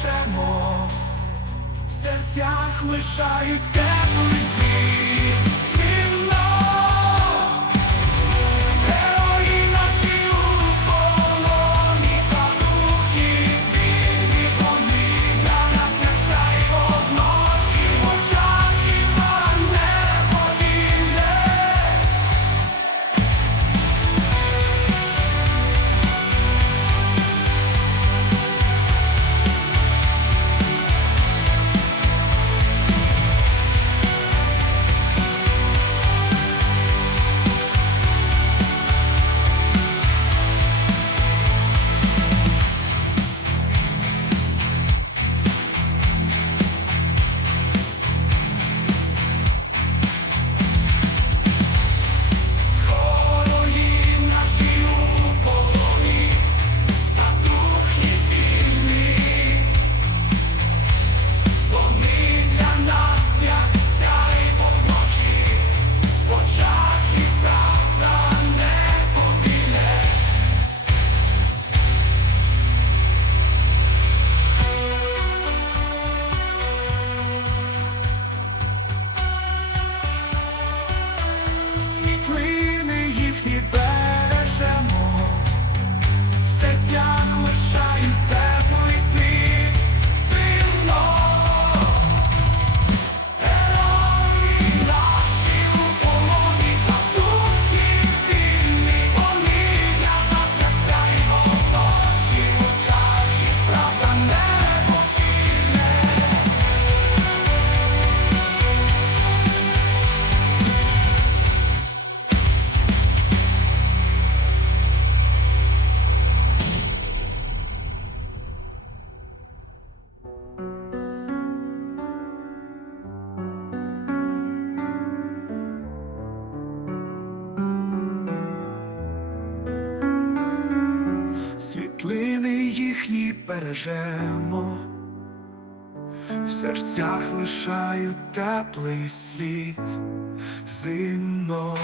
пишемо, в серцях лишають теплий світ. Світлини їхні бережемо, в серцях лишають теплий слід зимно.